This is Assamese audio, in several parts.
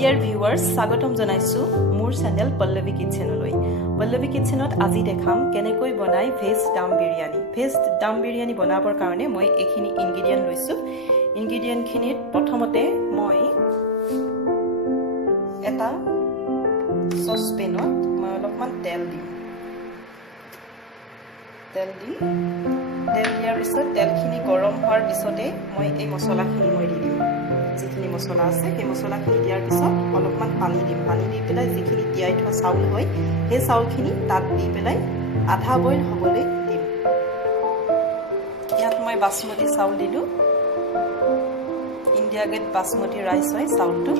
Dear viewers, স্বাগতম জনাইছো মোৰ চেনেল পল্লৱী কিচেনলৈ। পল্লৱী কিচেনত আজি দেখাম কেনেকৈ বনাই ভেজ ডাম বিৰিয়ানী। ভেজ ডাম বিৰিয়ানী বনাবৰ কাৰণে মই এইখিনি ইনগ্ৰেডিয়েন্ট লৈছো। ইনগ্ৰেডিয়েন্টখিনিত প্ৰথমতে মই এটা সসপেনত মই অলপমান তেল দিম। তেল দিয়াৰ পিছত তেলখিনি গৰম হোৱাৰ পিছতে মই এই মছলাখিনি মই দি দিম। যিখিনি মছলা আছে সেই মছলাখিনি দিয়াৰ পিছত অলপমান পানী দিম। পানী দি পেলাই যিখিনি তিয়াই থোৱা চাউল হয় সেই চাউলখিনি তাত দি পেলাই আধা বইল হ'বলৈ দিম। ইয়াত মই বাসমতি চাউল দিলোঁ। ইণ্ডিয়া গেট বাসমতি ৰাইচ হয় চাউলটো।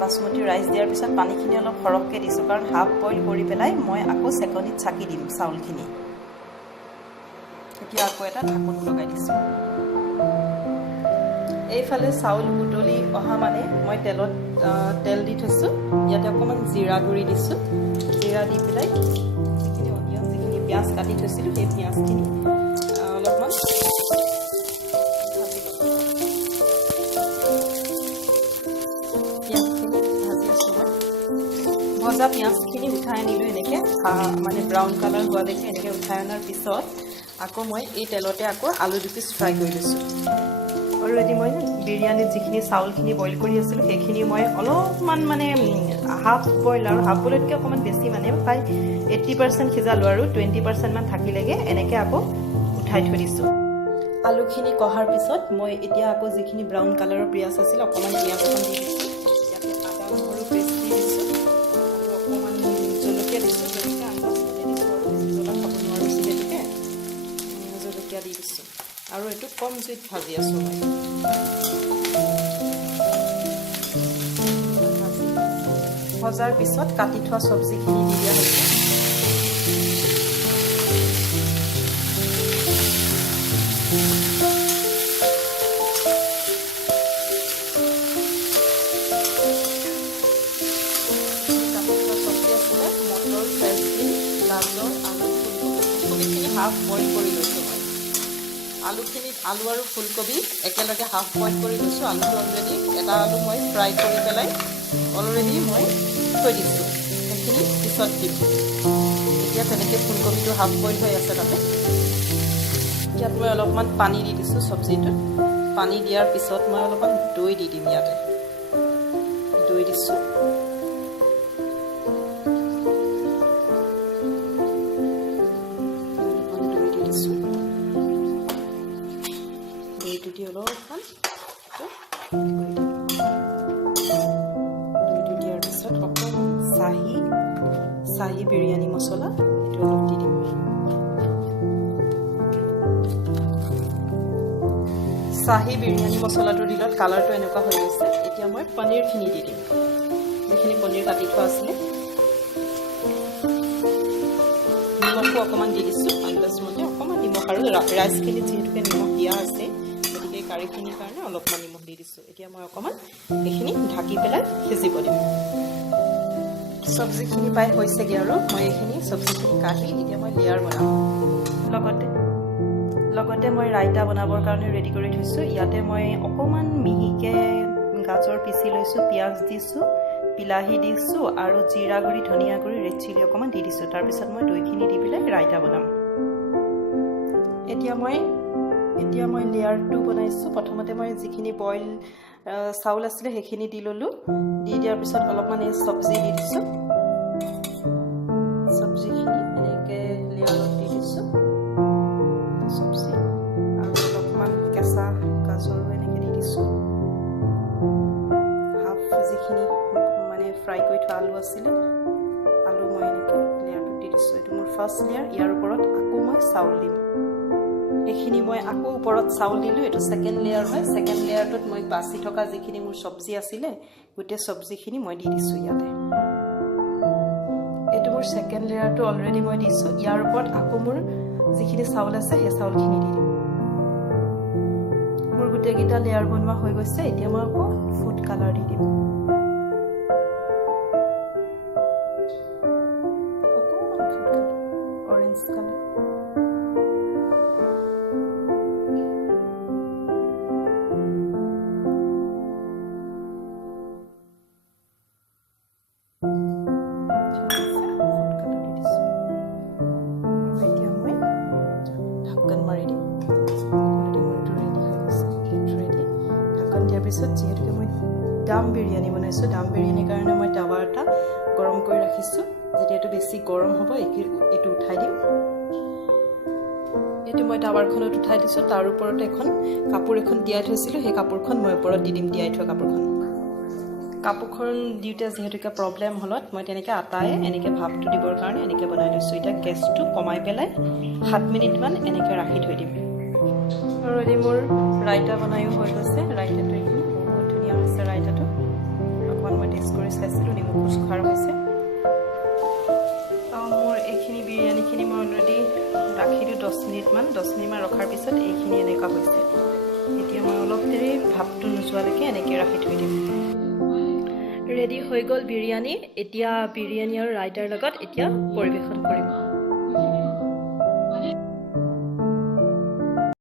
বাসমতি ৰাইচ দিয়াৰ পিছত পানীখিনি অলপ সৰহকৈ দিছোঁ, কাৰণ হাফ বইল কৰি পেলাই মই আকৌ চেকনিত চাকি দিম চাউলখিনি। এতিয়া আকৌ এটা ঢাকোন লগাই দিছোঁ। এইফালে চাউল উতলি অহা মানে মই তেল দি থৈছোঁ। ইয়াতে অকণমান জিৰা গুড়ি দিছোঁ। জিৰা দি পেলাই যিখিনি অনিয়ন, যিখিনি পিঁয়াজ কাটি থৈছিলোঁ সেই পিঁয়াজখিনি অলপমান ভাজি ল'ম। পিঁয়াজখিনি ভাজি আছোঁ মই। ভজা পিঁয়াজখিনি উঠাই আনিলোঁ এনেকৈ, মানে ব্ৰাউন কালাৰ হোৱালৈকে এনেকৈ উঠাই অনাৰ পিছত আকৌ মই এই তেলতে আকৌ আলু দুপিচ ফ্ৰাই কৰি লৈছোঁ। অলৰেডি মই বিৰিয়ানীত যিখিনি চাউলখিনি বইল কৰি আছিলোঁ সেইখিনি মই অলপমান মানে হাফ বইল আৰু হাফ বইলতকৈ অকণমান বেছি মানে প্ৰায় 80% সিজালোঁ আৰু 20% মান থাকিলেগৈ এনেকৈ আকৌ উঠাই থৈ দিছোঁ। আলুখিনি কঢ়াৰ পিছত মই এতিয়া আকৌ যিখিনি ব্ৰাউন কালাৰৰ পিঁয়াজ আছিল অকণমান পিঁয়াজ অকণ দি দিছোঁ। ইয়াতে আদা নহৰু পেষ্ট দি দিছোঁ আৰু অকণমান জলকীয়া দিছোঁ। জলকীয়া আন্দাজ মতে দিছোঁ আৰু বেছি জ্বলা খাব নোৱাৰোঁ যিহেতুকে জলকীয়া দি দিছোঁ আৰু এইটো কম জুইত ভাজি আছোঁ মই। ভজাৰ পিছত কাটি থোৱা চব্জিখিনি দি দিয়া হৈছে। মটৰ, ফ্ৰেঞ্চবিন, গাজৰ, আলু, ফুলকবিখিনি হাফ বইল কৰি লৈছোঁ মই। আলু আৰু ফুলকবি একেলগে হাফ বইল কৰি লৈছোঁ। আলুটো অলৰেডি এটা আলু মই ফ্ৰাই কৰি পেলাই অলৰেডি মই থৈ দিছোঁ, সেইখিনি পিছত দিম। এতিয়া তেনেকৈ ফুলকবিটো হাফ বইল হৈ আছে তাতে। ইয়াত মই অলপমান পানী দি দিছোঁ চব্জিটোত। পানী দিয়াৰ পিছত মই অলপমান দৈ দি দিম। ইয়াতে দৈ দিছোঁ। দৈটো দি অলপমান দৈটো দিয়াৰ পিছত অকণমান চাহী বিৰিয়ানী মছলা এইটো অলপ দি দিম। চাহী বিৰিয়ানী মছলাটো দিলত কালাৰটো এনেকুৱা হৈ গৈছে। এতিয়া মই পনীৰখিনি দি দিম। যিখিনি পনীৰ কাটি থোৱা আছিলে। নিমখো অকণমান দি দিছোঁ আন্দাজমতে, অকণমান নিমখ আৰু ৰাইচখিনিত যিহেতুকে নিমখ দিয়া আছে গতিকে কাৰীখিনিৰ কাৰণে অলপমান নিমখ দি দিছোঁ। এতিয়া মই অকণমান এইখিনি ঢাকি পেলাই সিজিব দিম। চব্জিখিনি প্ৰায় হৈছেগৈ আৰু মই এইখিনি চব্জিখিনি কাঢ়ি এতিয়া মই লেয়াৰ বনাম। লগতে মই ৰাইতা বনাবৰ কাৰণে ৰেডি কৰি থৈছোঁ। ইয়াতে মই অকণমান মিহিকৈ গাজৰ পিচি লৈছোঁ, পিঁয়াজ দিছোঁ, বিলাহী দিছোঁ আৰু জিৰা গুড়ি, ধনিয়া গুড়ি, ৰেড চিলি অকণমান দি দিছোঁ। তাৰপিছত মই দৈখিনি দি পেলাই ৰাইতা বনাম। এতিয়া মই লেয়াৰটো বনাইছোঁ। প্ৰথমতে মই যিখিনি বইল চাউল আছিলে সেইখিনি দি ল'লোঁ। দি দিয়াৰ পিছত অলপমান এই চব্জি দি দিছোঁ। চব্জিখিনি এনেকৈ লেয়াৰত দি দিছোঁ। চব্জি আৰু অলপমান কেঁচা গাজৰো এনেকৈ দি দিছোঁ। হাফ যিখিনি মানে ফ্ৰাই কৰি থোৱা আলু আছিলে, আলু মই এনেকৈ লেয়াৰটোত দি দিছোঁ। এইটো মোৰ ফাৰ্ষ্ট লেয়াৰ। ইয়াৰ ওপৰত আকৌ মই চাউল দিম। এইখিনি মই আকৌ ওপৰত চাউল দিলোঁ। এইটো ছেকেণ্ড লেয়াৰ হয়। ছেকেণ্ড লেয়াৰটোত মই বাচি থকা যিখিনি মোৰ চব্জি আছিলে গোটেই চব্জিখিনি মই দি দিছোঁ ইয়াতে। এইটো মোৰ ছেকেণ্ড লেয়াৰটো অলৰেডি মই দিছোঁ। ইয়াৰ ওপৰত আকৌ মোৰ যিখিনি চাউল আছে সেই চাউলখিনি দি দিম। মোৰ গোটেইকেইটা লেয়াৰ বনোৱা হৈ গৈছে। এতিয়া মই আকৌ ফুড কালাৰ দি দিম। অকণমান ফুড কালাৰ, অৰেঞ্জ কালাৰ। পিছত যেহেতুকে মই ডাম বিৰিয়ানী বনাইছোঁ, ডাম বিৰিয়ানীৰ কাৰণে মই টাৱা এটা গৰম কৰি ৰাখিছোঁ। যেতিয়া এইটো বেছি গৰম হ'ব এইটো উঠাই দিম। এইটো মই টাৱাৰখনত উঠাই দিছোঁ। তাৰ ওপৰত কাপোৰ এখন তিয়াই থৈছিলোঁ, সেই কাপোৰখন মই ওপৰত দি দিম, তিয়াই থোৱা কাপোৰখন দিওঁতে যিহেতুকে প্ৰব্লেম হ'লত মই তেনেকৈ আটাই এনেকৈ ভাপটো দিবৰ কাৰণে এনেকৈ বনাই লৈছোঁ। এতিয়া গেছটো কমাই পেলাই 7 মিনিটমান এনেকৈ ৰাখি থৈ দিম। অলৰেডি মোৰ ৰাইতা বনায়ো হৈ গৈছে। ৰাইতাটো এইখিনি বহুত ধুনীয়া হৈছে। ৰাইতাটো অকণমান মই টেষ্ট কৰি চাইছিলোঁ, নিমখ খোজখাৰ হৈছে। মোৰ এইখিনি বিৰিয়ানীখিনি মই অলৰেডি ৰাখি দিওঁ 10 মিনিটমান ৰখাৰ পিছত এইখিনি এনেকুৱা হৈছে। এতিয়া মই অলপ দেৰি ভাপটো নোযোৱালৈকে এনেকৈ ৰাখি থৈ দিম। ৰেডি হৈ গ'ল বিৰিয়ানী। এতিয়া বিৰিয়ানী আৰু ৰাইতাৰ লগত এতিয়া পৰিৱেশন কৰিম।